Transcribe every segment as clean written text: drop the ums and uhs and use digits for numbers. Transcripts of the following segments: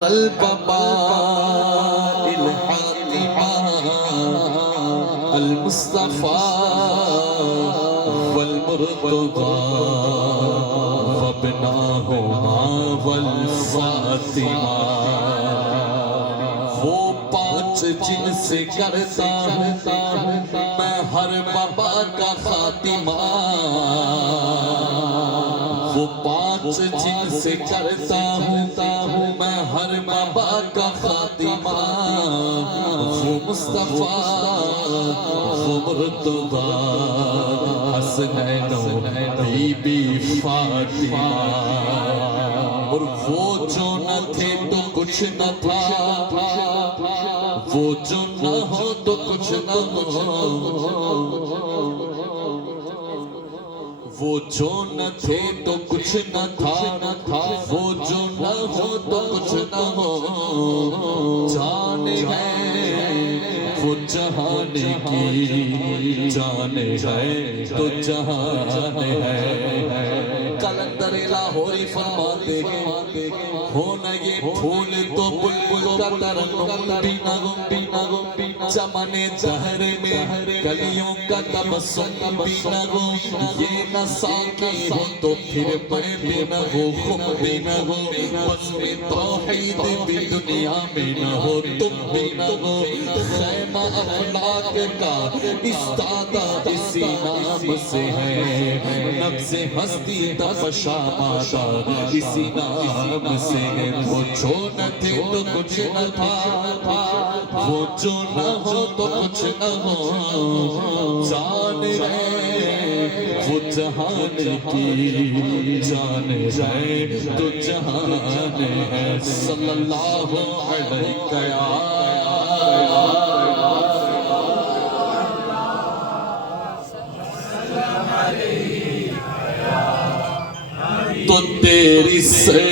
الباباء الحاتمة المصطفى والمرتضى وابناهما والفاطمة وہ پانچ جن سے کرتا ہوں میں ہر بابا کا خاتمہ وہ پانچ جن سے کرتا ہوں میں ہر بابا کا خاتمہ وہ مصطفیٰ وہ مرتضیٰ حسنین و بی بی فاطمہ اور وہ جو نہ تھے تو کچھ نہ تھا وہ جو نہ ہو تو کچھ نہ ہو وہ جو نہ تھے تو کچھ نہ تھا وہ جو نہ ہو تو کچھ نہ ہو جان ہے وہ جہان کی جان ہے تو جہان ہے کلندر لاہوری فرماتے ہیں ہو نہ یہ پھول تو بلبل کا ترنم بھی نہ ہو چمن دہر میں کلیوں کا تبسم بھی نہ ہو یہ نہ ساکی ہو تو پھر میں بھی نہ ہو خم بھی نہ ہو بزم توحید بھی دنیا میں نہ ہو تم بھی نہ ہو خیمہ افلاک کا استادہ اسی نام سے ہے نفس ہستی تفشا مادہ اسی نام سے ہے وہ جو نہ تھے تو کچھ نہ تھا وہ جو نہ ہو تو کچھ نہ ہو جان ہے وہ جہان کی جان ہے تو جہان ہے صلی اللہ علیہ تو تیری سے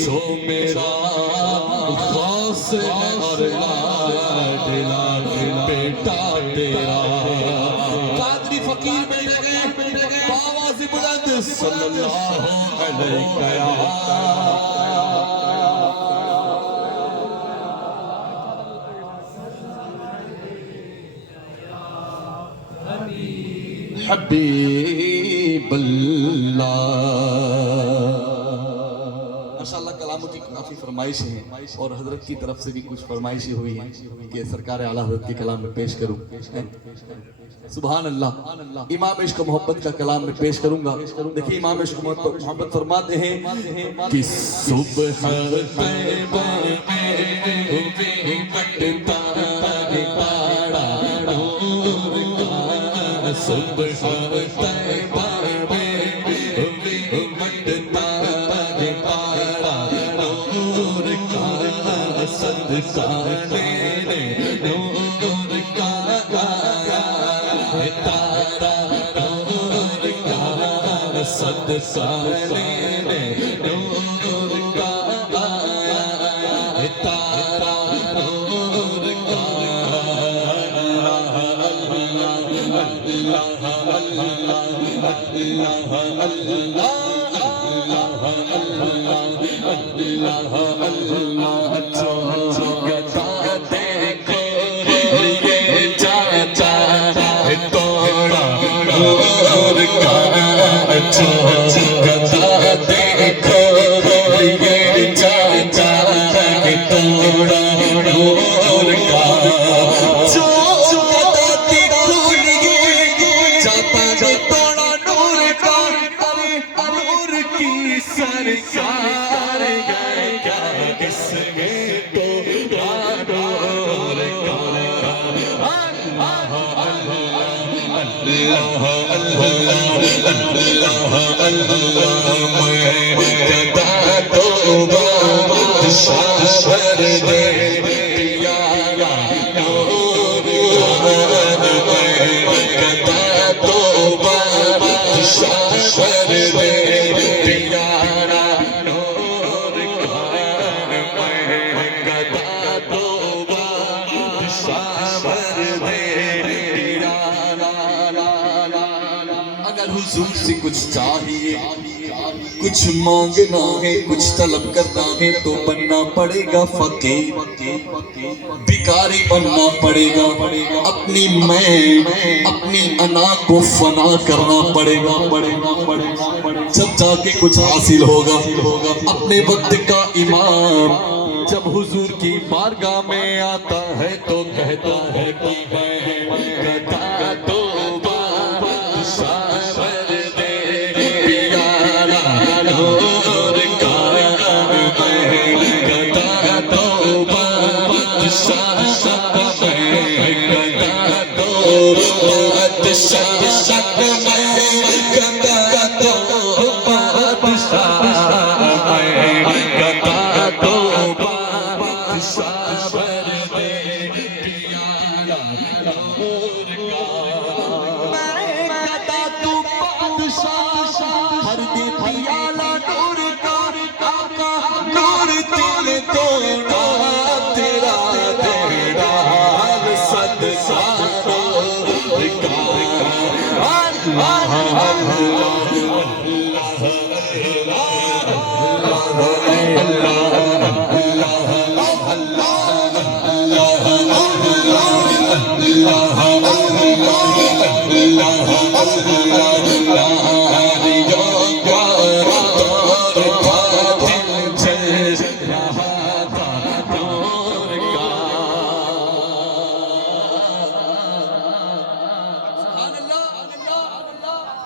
جو میرا غوث ہے اور لاڈلا بیٹا تیرا قادری فقیر بیٹھے گئے آواز بلند صلی اللہ علیہ حبیب اللہ ماشاءاللہ کلاموں کی کافی فرمائشیں ہیں اور حضرت کی طرف سے بھی کچھ فرمائشیں ہوئی ہیں کہ سرکار اعلیٰ حضرت کے کلام میں پیش کروں سبحان اللہ امام عشق محبت کا کلام میں پیش کروں گا دیکھیں امام عشق محبت فرماتے ہیں کہ صبح طیبہ میں ہوئے بٹتا پاڑا نور کا صبح طیبہ میں ہوئے بٹتا پاڑا نور کا صدقہ لینے نور کا تارا نور کا صدقہ لینے نور کا تارا نور کا اللہ شاور دے پیارا نور کان میں گدا توبہ شاور دے پیارا نور کان میں گدا توبہ شاور دے پیارا اگر حضور سے کچھ چاہیے کچھ مانگنا ہے کچھ طلب کرنا ہے تو بننا پڑے گا فقیر بھکاری بننا پڑے گا اپنی میں اپنی انا کو فنا کرنا پڑے گا جب جا کے کچھ حاصل ہوگا اپنے وقت کا امام جب حضور کی بارگاہ میں آتا ہے تو کہتا ہے کہ میں گدا توبہ شاور دے پیارا نور کان میں گدا توبہ شاور میں گدا توبہ شاور میں گدا توبہ میں گدا توبہ شاور دے پیارا نور کان میں گدا تو بادشاہ ہر دے پیالہ نور کا آقا نور دل توڑا تیرا تیرا حال صدقہ نور کان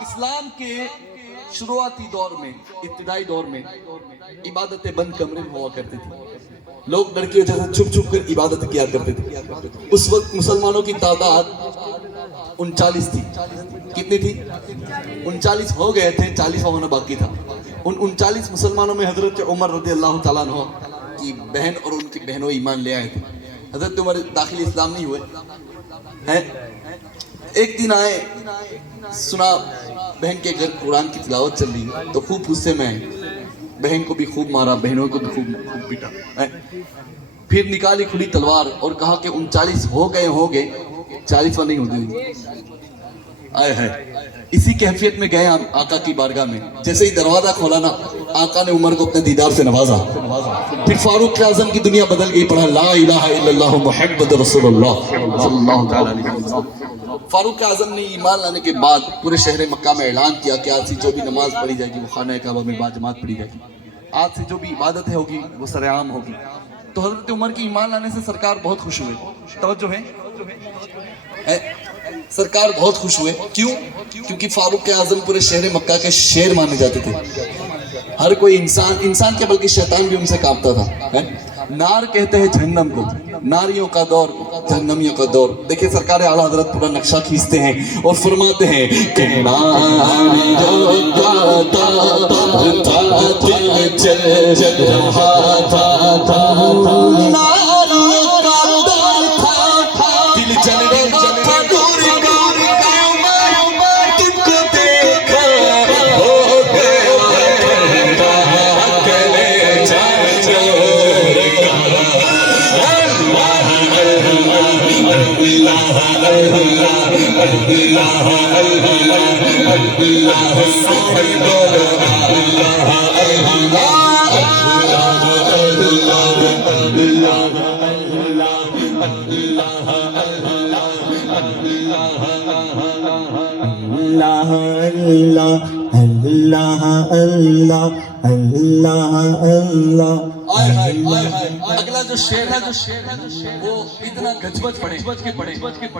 اسلام کے شروعاتی دور میں ابتدائی دور میں عبادتیں بند کمرے میں ہوا کرتی تھی لوگ لڑکیوں جیسے چھپ چھپ کر عبادت کیا کرتے تھے اس وقت مسلمانوں کی تعداد 39 تھی کتنی تھی 39 ہو گئے تھے 40 ہونا باقی تھا ان 39 مسلمانوں میں حضرت عمر رضی اللہ تعالیٰ عنہ کی بہن اور ان کی بہنوں ایمان لے آئے تھے حضرت عمر داخلی اسلام نہیں ہوئے ایک دن آئے سنا بہن کے گھر قرآن کی تلاوت چل رہی تو خوب غصے میں آئے بہن کو بھی خوب مارا بہنوں کو بھی خوب پیٹا پھر نکالی کھلی تلوار اور کہا کہ 39 ہو گئے 40 نہیں ہوگی آئے ہے اسی کیفیت میں گئے آقا کی بارگاہ میں جیسے ہی دروازہ کھولا نا آقا نے عمر کو اپنے دیدار سے نوازا پھر فاروق اعظم کی دنیا بدل گئی پڑھا لا الہ الا اللہ محمد رسول اللہ صلی اللہ علیہ وسلم فاروق اعظم نے ایمان لانے کے بعد پورے شہر مکہ میں اعلان کیا کہ آج سے جو بھی نماز پڑھی جائے گی وہ خانہ کعبہ میں باجماعت پڑھی جائے گی آج سے جو بھی عبادتیں ہوگی وہ سر عام ہوگی تو حضرت عمر کی ایمان لانے سے سرکار بہت خوش ہوئے توجہ ہے سرکار بہت خوش ہوئے کیوں کیونکہ فاروق اعظم پورے شہر مکہ کے شیر مانے جاتے تھے ہر کوئی انسان کے بلکہ شیطان بھی ان سے کانپتا تھا نار کہتے ہیں جہنم کو ناریوں کا دور جہنمیوں کا دور دیکھیں سرکار اعلیٰ حضرت پورا نقشہ کھینچتے ہیں اور فرماتے ہیں کہ ناریوں کا دور تھا دل چل رہا تھا ناریوں کا دور تھا دل چل رہا تھا دور تم کو دیکھا ہو اگلا جو شعر ہے وہ اتنا گچ بچ پڑے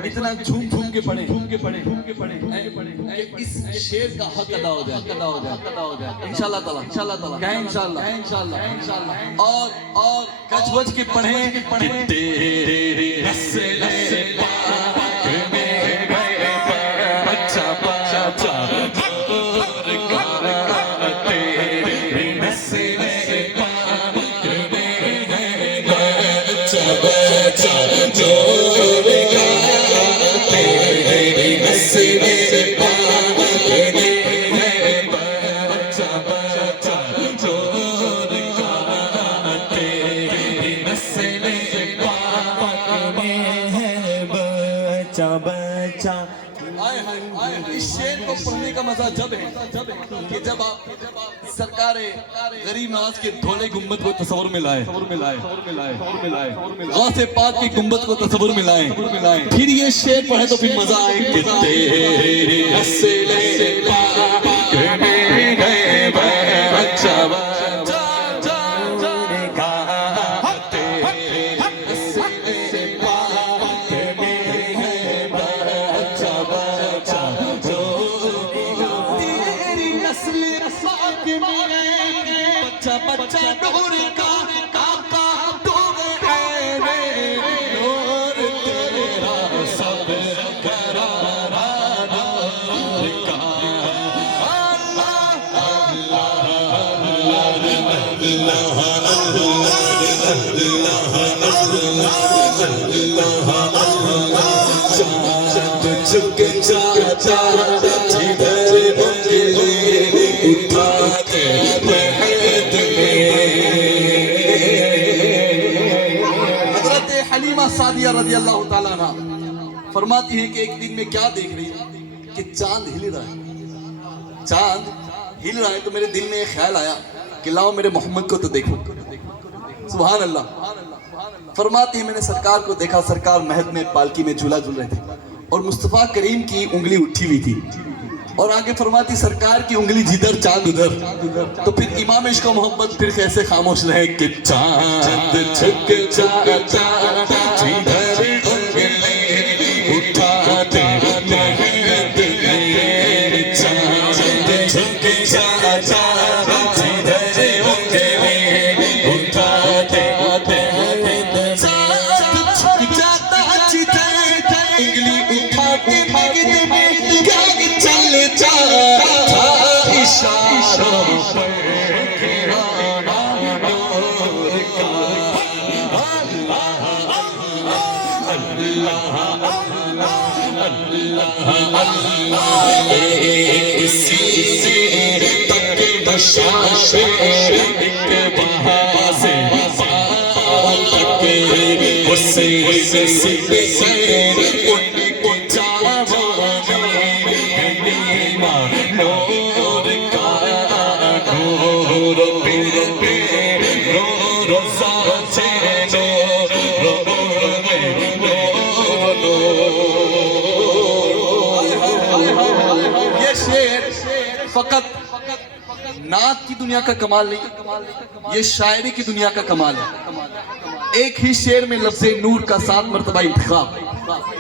اتنا جھوم کے پڑے کہ اس شعر کا حق ادا ہو جائے انشاءاللہ تعالی کہیں انشاءاللہ اور گچ بچ کے پڑھیں تیرے رسل پاک میں بچہ بچہ اس شعر کو پڑھنے کا مزہ جب ہے کہ جب آپ سرکار غریب نواز کے دھولے گنبد کو تصور میں لائے، غوث پاک کی گنبد کو تصور میں لائیں، پھر یہ شعر پڑھے تو پھر مزہ آئے کہ تیرے نسلے پاک میں گئے بچہ بچہ بچہ نور کا آقا تو ہے نور تیرا سب قرارا نور کا چاند چک جاتا جدھر انگلی اٹھاتے حلیمہ سعدیہ رضی اللہ تعالیٰ عنہ فرماتی ہیں کہ ایک دن میں کیا دیکھ رہی ہوں کہ چاند ہل رہا ہے، چاند ہل رہا ہے تو میرے دل میں ایک خیال آیا کہ لاؤ میرے محمد کو تو دیکھو، سبحان اللہ۔ فرماتی ہیں میں نے سرکار کو دیکھا، سرکار مہد میں پالکی میں جھولا جھول رہے تھے اور مصطفیٰ کریم کی انگلی اٹھی ہوئی تھی، اور آگے فرماتی سرکار کی انگلی جدھر چاند ادھر، تو پھر امام عشق و محبت پھر کیسے خاموش رہے کہ چاند چھک جاتا جدھر انگلی اٹھاتے مہد میں، چاند چھک جاتا جدھر انگلی اٹھاتے چاند چھک جاتا جدھر انگلی اٹھاتے مہد میں چل جاتا اشاروں پر گرانا نور کا اسی سے تک بشاش ایک بہاز تک اس سے نور کا نور پیر پہ نور ذات نور یہ شعر فقط نعت کی دنیا کا کمال نہیں، یہ شاعری کی دنیا کا کمال ہے۔ ایک ہی شعر میں لفظ نور کا 7 مرتبہ انتخاب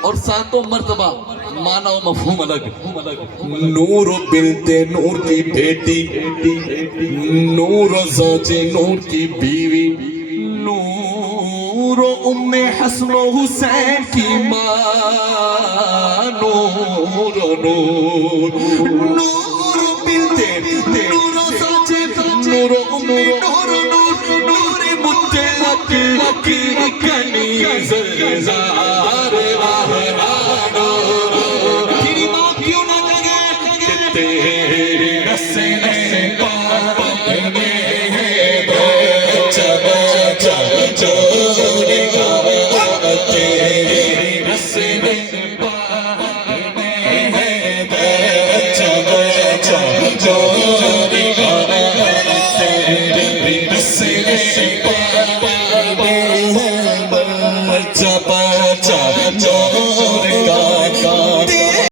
اور 7 مرتبہ معنی و مفہوم الگ۔ نور بنت نور کی بیٹی، نور ذات نور کی بیوی، نور ام حسن و حسین کی ماں، نور نور نور بنت نور ذات نور ام نور نور نور مطلق کی کنیز زار تیرے نسلے پاک میں ہے بچہ بچہ چور کا، تیرے نسلے پاک میں ہے بچہ بچہ چور کا، تیرے نسلے پاک میں ہے بچہ